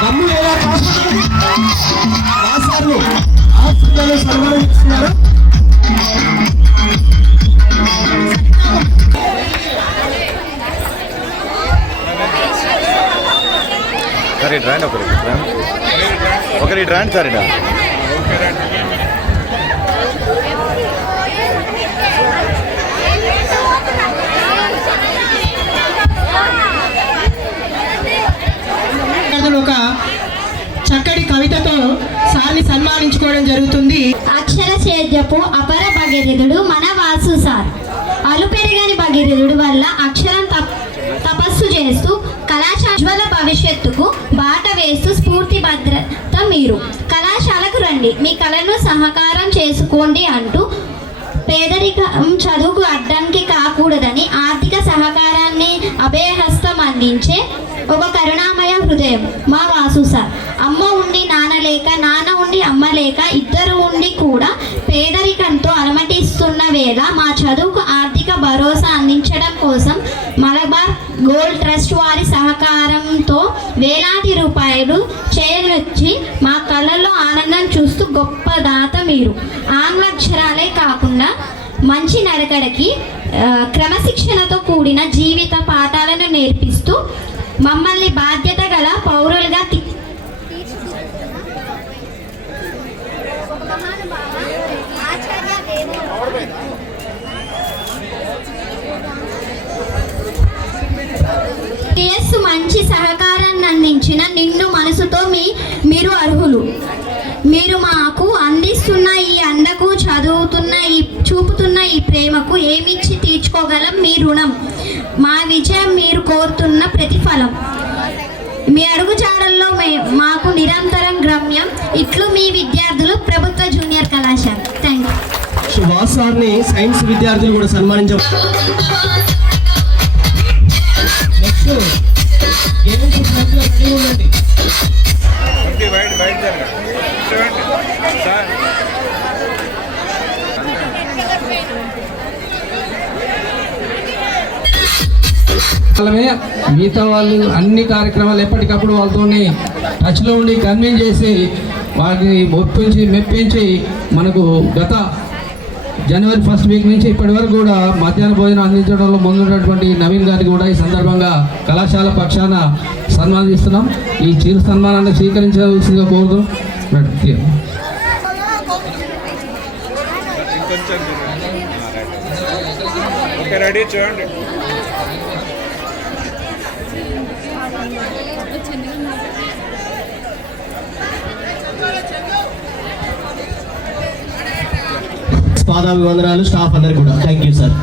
దమ్ము లేదా రాసారు హాస్పిటల్లో సన్మానిస్తున్నారు. సరే రండి ఒకరి రండి సార్ ఇట ఒక చక్కటి కవితతో సార్ని సన్మానించుకోవడం జరుగుతుంది. అక్షర సేద్యపు అపర భగీరథుడు మన వాసు సార్. అలుపెరగని భగీరథుడు వల్ల అక్షరం తపస్సు చేస్తూ కళాశాల భవిష్యత్తుకు బాట వేస్తూ స్ఫూర్తి భద్రత మీరు. కళాశాలకు రండి, మీ కళను సహకారం చేసుకోండి అంటూ పేదరికం చదువుకు అడ్డంకి కాకూడదని ఆర్థిక సహకారాన్ని అభయహస్తం అందించే ఒక కరుణామయ హృదయం మా వాసు సార్. అమ్మ ఉండి నాన్న లేక, నాన్న ఉండి అమ్మ లేక, ఇద్దరు ఉండి కూడా పేదరికంతో అలమటిస్తున్న వేళ మా చదువుకు ఆర్థిక భరోసా అందించడం కోసం మలబార్ గోల్డ్ ట్రస్ట్ వారి సహకారంతో వేలాది రూపాయలు చేర్చి మా కళ్ళల్లో ఆనందం చూస్తూ గొప్ప దాత మీరు. ఆంగ్లాక్షరాలే కాకుండా మంచి నడకడకి క్రమశిక్షణతో కూడిన జీవిత పాఠాలను నేర్పిస్తూ మమ్మల్ని బాధ్యత గల పౌరులుగా మంచి సహకారాన్ని అందించిన నిండు మనసుతో మీరు అర్హులు. మీరు మాకు అందిస్తున్న ఈ అండకు, చూపుతున్న ఈ ప్రేమకు ఏమిచ్చి తీర్చుకోగలం మీ రుణం. మా విజయం మీరు కోరుతున్న ప్రతిఫలం. మీ అడుగుజాడల్లో మాకు నిరంతరం గమ్యం. ఇట్లు మీ విద్యార్థులు, ప్రభుత్వ జూనియర్ కళాశాల. Thank you. వాసు సార్ని సైన్స్ విద్యార్థులు కూడా సన్మానించారు. మిగతా వాళ్ళు అన్ని కార్యక్రమాలు ఎప్పటికప్పుడు వాళ్ళతో టచ్లో ఉండి కన్విన్స్ చేసి వాటిని మెప్పించి మనకు గత జనవరి 1st వీక్ నుంచి ఇప్పటి వరకు కూడా మధ్యాహ్న భోజనం అందించడంలో ముందున్నటువంటి నవీన్ గారికి కూడా ఈ సందర్భంగా కళాశాల పక్షాన సన్మానిస్తున్నాం. ఈ చిరు సన్మానాన్ని స్వీకరించవలసిందిగా కోరుతాం. రెడీ చూడండి. పాదాభివందనాలు స్టాఫ్ అందరికీ కూడా. Thank you sir.